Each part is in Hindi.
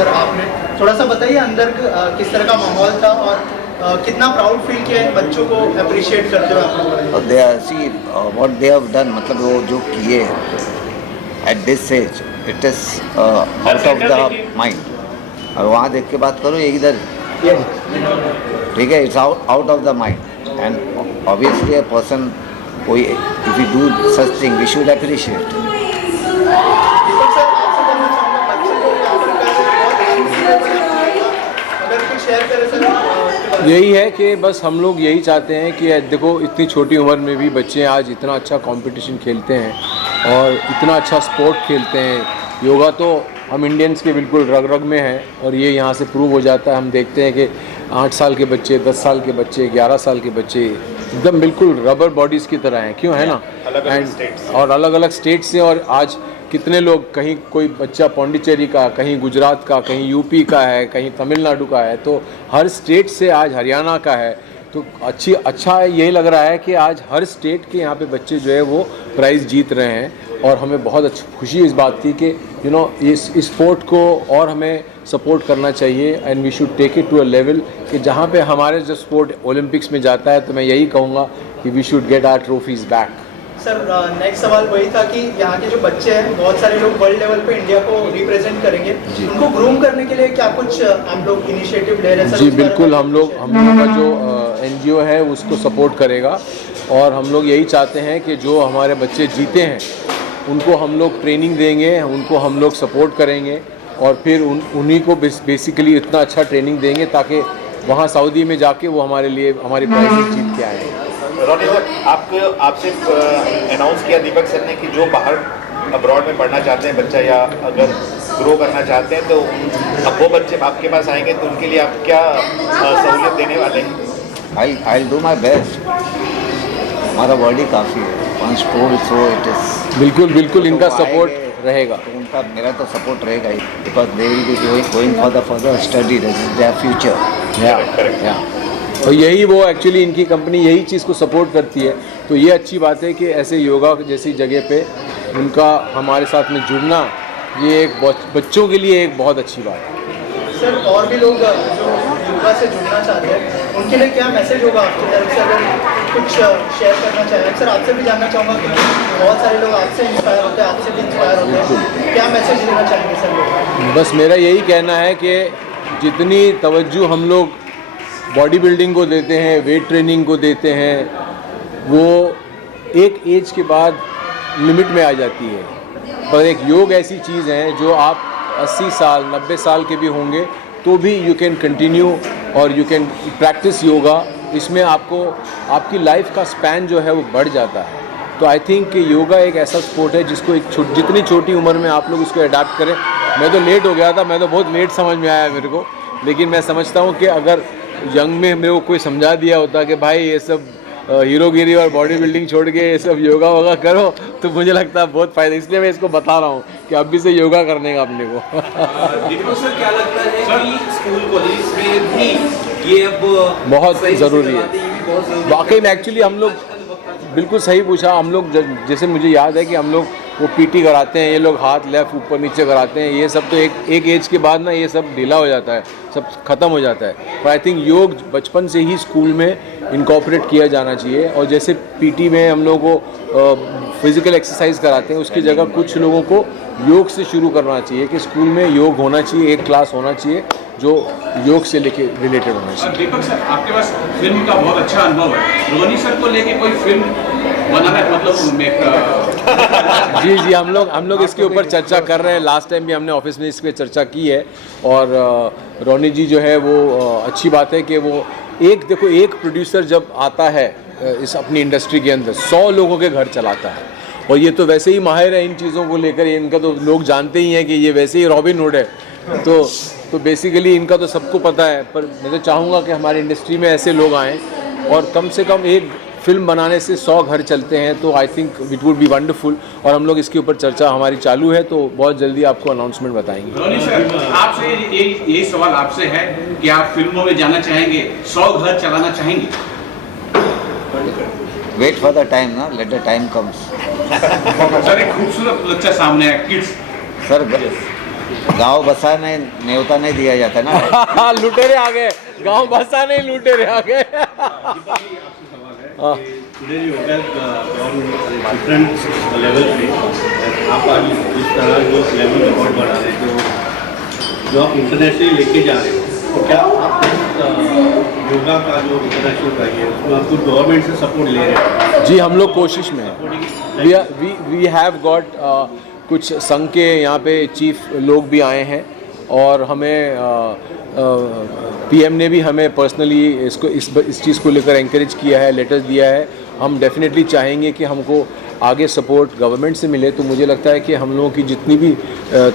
सर आपने, थोड़ा सा बताइए अंदर किस तरह का माहौल था और कितना प्राउड फील किया इन बच्चों को अप्रिशिएट करते हुए आप लोगों ने। They are see what they have done, मतलब वो जो किए at this age, it is out of the mind. और वहाँ देख के बात करो, ये इधर, ठीक है, it's out of the mind. And obviously a person, कोई if you do such thing we should appreciate. Deepak sir आपसे जानना चाहूँगा, बच्चे को यहाँ पर बहुत अगर कुछ शेयर करें सर। यही है कि बस हम लोग यही चाहते हैं कि देखो इतनी छोटी उम्र में भी बच्चे आज इतना अच्छा कंपटीशन खेलते हैं और इतना अच्छा स्पोर्ट खेलते हैं। योगा तो हम इंडियंस के बिल्कुल रग रग में है और ये यहाँ से प्रूव हो जाता है। हम देखते हैं कि 8 साल के बच्चे, 10 साल के बच्चे, 11 साल के बच्चे एकदम बिल्कुल रबर बॉडीज़ की तरह हैं, क्यों है ना। और अलग अलग स्टेट से, और आज कितने लोग, कहीं कोई बच्चा पौंडीचेरी का, कहीं गुजरात का, कहीं यूपी का है, कहीं तमिलनाडु का है, तो हर स्टेट से, आज हरियाणा का है। तो अच्छा यही लग रहा है कि आज हर स्टेट के यहाँ पे बच्चे जो है वो प्राइज़ जीत रहे हैं और हमें बहुत अच्छी खुशी है इस बात की कि इस स्पोर्ट को और हमें सपोर्ट करना चाहिए and we should take it to a level कि जहाँ पे हमारे जो स्पोर्ट ओलंपिक्स में जाता है, तो मैं यही कहूँगा कि we should get our trophies back. Sir next सवाल वही था कि यहाँ के जो बच्चे हैं, बहुत सारे लोग वर्ल्ड लेवल पे इंडिया को रिप्रेजेंट करेंगे, उनको ग्रूम करने के लिए क्या कुछ आप लोग इनिशिएटिव ले रहे हैं सर? जी बिल्कुल, हम लोगों का जो NGO है उसको सपोर्ट करेगा और हम लोग यही चाहते हैं कि जो हमारे बच्चे जीते हैं उनको हम लोग ट्रेनिंग देंगे, उनको हम लोग सपोर्ट करेंगे और फिर उन्हीं को बेसिकली इतना अच्छा ट्रेनिंग देंगे ताकि वहाँ सऊदी में जाके वो हमारे लिए हमारी प्राइजेस जीत के आए। रोनी सर, आपसे अनाउंस किया दीपक सर ने कि जो बाहर अब्रॉड में पढ़ना चाहते हैं बच्चा या अगर ग्रो करना चाहते हैं, तो अब वो बच्चे आपके पास आएंगे तो उनके लिए आप क्या सहूलियत देने वाले हैं? I'll do my best। हमारा वर्ड ही काफ़ी है, once told so it is। बिल्कुल इनका सपोर्ट रहेगा, तो उनका मेरा तो सपोर्ट रहेगा ही, because they will be going for the further study, that is their future. या और यही वो एक्चुअली इनकी कंपनी यही चीज़ को सपोर्ट करती है। तो ये अच्छी बात है कि ऐसे योगा जैसी जगह पे उनका हमारे साथ में जुड़ना, ये एक बच्चों के लिए एक बहुत अच्छी बात है। सर और भी लोग जो योगा से जुड़ना चाहते हैं उनके लिए क्या मैसेज होगा आपकी तरफ से, अगर कुछ शेयर करना चाहें? सर आपसे भी जानना चाहूँगा क्योंकि बहुत सारे लोग आपसे इंस्पायर होते हैं, आपसे भी इंस्पायर होते हैं, क्या मैसेज देना चाहेंगे सर लोग? बस मेरा यही कहना है कि जितनी तवज्जो हम लोग बॉडी बिल्डिंग को देते हैं, वेट ट्रेनिंग को देते हैं, वो एक एज के बाद लिमिट में आ जाती है। पर एक योग ऐसी चीज़ है जो आप 80 साल 90 साल के भी होंगे तो भी यू कैन कंटिन्यू और यू कैन प्रैक्टिस योगा। इसमें आपको आपकी लाइफ का स्पैन जो है वो बढ़ जाता है। तो आई थिंक कि योगा एक ऐसा स्पोर्ट है जिसको जितनी छोटी उम्र में आप लोग इसको अडाप्ट करें। मैं तो लेट हो गया था, मैं तो बहुत लेट समझ में आया मेरे को, लेकिन मैं समझता हूँ कि अगर यंग में मेरे को कोई समझा दिया होता कि भाई ये सब हीरोगिरी और बॉडी बिल्डिंग छोड़ के ये सब योगा वोगा करो, तो मुझे लगता है बहुत फ़ायदा। इसलिए मैं इसको बता रहा हूँ कि अभी से योगा करने का अपने को। दीपक सर, क्या लगता है कि स्कूल कॉलेज में भी ये अब बहुत ज़रूरी है वाकई में? एक्चुअली हम लोग बिल्कुल सही पूछा। हम लोग जैसे मुझे याद है कि हम लोग वो PT कराते हैं, ये लोग हाथ लेफ्ट ऊपर नीचे कराते हैं, ये सब तो एक एज के बाद ना ये सब ढीला हो जाता है, सब ख़त्म हो जाता है। पर आई थिंक योग बचपन से ही स्कूल में इनकॉर्पोरेट किया जाना चाहिए। और जैसे PT में हम लोगों को फिज़िकल एक्सरसाइज कराते हैं, उसकी जगह कुछ लोगों को योग से शुरू करना चाहिए कि स्कूल में योग होना चाहिए, एक क्लास होना चाहिए जो योग से लेके रिलेटेड होना चाहिए। दीपक सर, आपके पास फिल्म का बहुत अच्छा अनुभव है, रोनी सर को लेके कोई फिल्म बनाना है, मतलब जी हम लोग इसके ऊपर चर्चा कर रहे हैं। लास्ट टाइम भी हमने ऑफिस में इस पर चर्चा की है और रोनी जी जो है वो अच्छी बात है कि वो देखो एक प्रोड्यूसर जब आता है इस अपनी इंडस्ट्री के अंदर 100 लोगों के घर चलाता है और ये तो वैसे ही माहिर है इन चीज़ों को लेकर। इनका तो लोग जानते ही हैं कि ये वैसे ही रॉबिन हुड है, तो बेसिकली इनका तो सबको पता है। पर मैं तो चाहूँगा कि हमारी इंडस्ट्री में ऐसे लोग आएँ और कम से कम एक फिल्म बनाने से 100 घर चलते हैं, तो I think it would be wonderful. और हम लोग इसके ऊपर चर्चा हमारी चालू है, तो बहुत जल्दी आपको अनाउंसमेंट बताएंगे। रोनी सर, आपसे यही सवाल आपसे है कि आप फिल्मों में जाना चाहेंगे, 100 घर चलाना चाहेंगे? वेट फॉर द टाइम ना, let the time comes. Sir एक खूबसूरत बच्चा सामने है, किड्स। सर गांव बसा में न्योता नहीं दिया जाता ना। लुटेरे आ गए, गांव बसा नहीं, लुटेरे आ गए। हाँ। टुडे योगा डिफरेंट लेवल पे आप आज इस तरह जो लेवल रिकॉर्ड बढ़ा रहे हैं, जो आप इंटरनेशनली लेके जा रहे हो, तो क्या आप योगा का जो इंटरनेशनल चाहिए उसमें आप कुछ गवर्नमेंट से सपोर्ट ले रहे हैं? जी, हम लोग कोशिश में हैं। वी हैव गॉट कुछ संघ के यहाँ पे चीफ लोग भी आए हैं और हमें पीएम ने भी हमें पर्सनली इसको इस चीज़ को लेकर एंकरेज किया है, लेटर्स दिया है। हम डेफिनेटली चाहेंगे कि हमको आगे सपोर्ट गवर्नमेंट से मिले, तो मुझे लगता है कि हम लोगों की जितनी भी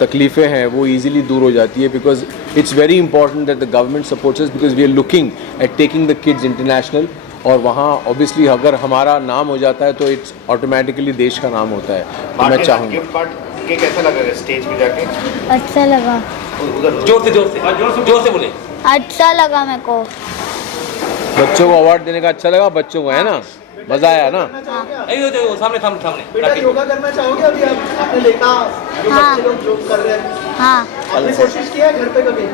तकलीफ़ें हैं वो इजीली दूर हो जाती है, because it's very important that the government supports us, because we are looking at taking the kids international. और वहाँ ऑब्वियसली अगर हमारा नाम हो जाता है तो इट्स ऑटोमेटिकली देश का नाम होता है। तो मैं चाहूँगा। गिफ्ट पार्ट के कैसा लगा स्टेज पे जाके? अच्छा लगा। उधर जोर से बोले। अच्छा लगा मेरे को। बच्चों को अवार्ड देने का अच्छा लगा, बच्चों को, है ना, मज़ा आया ना? सामने सामने बेटा योगा करना चाहोगे अभी? आपने देखा जो हाँ। बच्चे लोग योग कर रहे हैं, हाँ आपने कोशिश किया है घर पे कभी?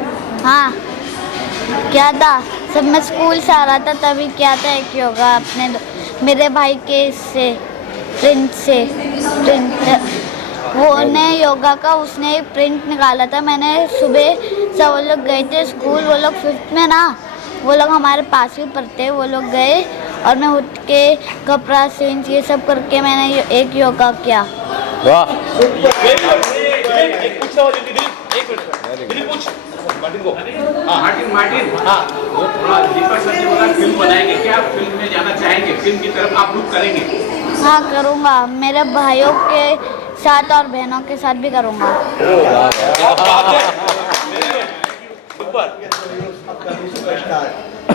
हाँ क्या था, सब मैं स्कूल से आ रहा था तभी क्या था एक योगा अपने मेरे भाई के इससे प्रिंट वो ने योगा का उसने एक प्रिंट निकाला था। मैंने सुबह से वो लोग गए थे स्कूल, वो लोग 5th में ना, वो लोग हमारे पास ही पढ़ते हैं, वो लोग गए और मैं उठ के कपड़ा चेंज ये सब करके मैंने एक योगा किया। वाह, मार्टिन, हाँ, वो थोड़ा दीपक सर ने बोला फिल्म बनाएंगे, क्या फिल्म में जाना चाहेंगे? फिल्म की तरफ आप रुख करेंगे? हाँ करूँगा, मेरे भाइयों के साथ और बहनों के साथ भी करूँगा।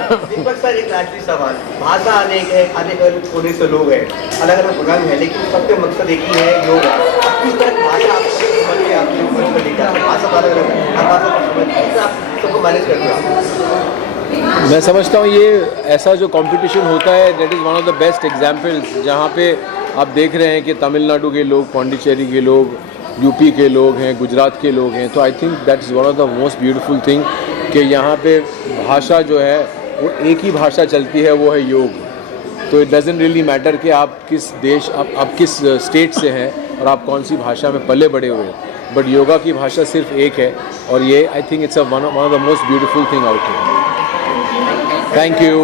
दीपक सर, एक आखिरी सवाल। भाषा अनेक होने से लोग हैं, अलग अलग रंग है, लेकिन सबके मकसद एक ही है, योग। किस तरह भाषा आपको समझ में लेकर भाषा अलग अलग है, हर भाषा को समझ के आप सबको मैनेज करते हैं? मैं समझता हूँ ये ऐसा जो कंपटीशन होता है that is one of the best examples, जहाँ पे आप देख रहे हैं कि तमिलनाडु के लोग, पौंडीचेरी के लोग, यूपी के लोग हैं, गुजरात के लोग हैं। तो I think that is one of the most beautiful thing कि यहाँ पे भाषा जो है वो एक ही भाषा चलती है, वो है योग। तो इट डजेंट रियली मैटर कि आप किस देश, आप किस स्टेट से हैं और आप कौन सी भाषा में पले बड़े हुए, बट योगा की भाषा सिर्फ एक है। और ये I think it's one of the most beautiful thing out here. Thank you.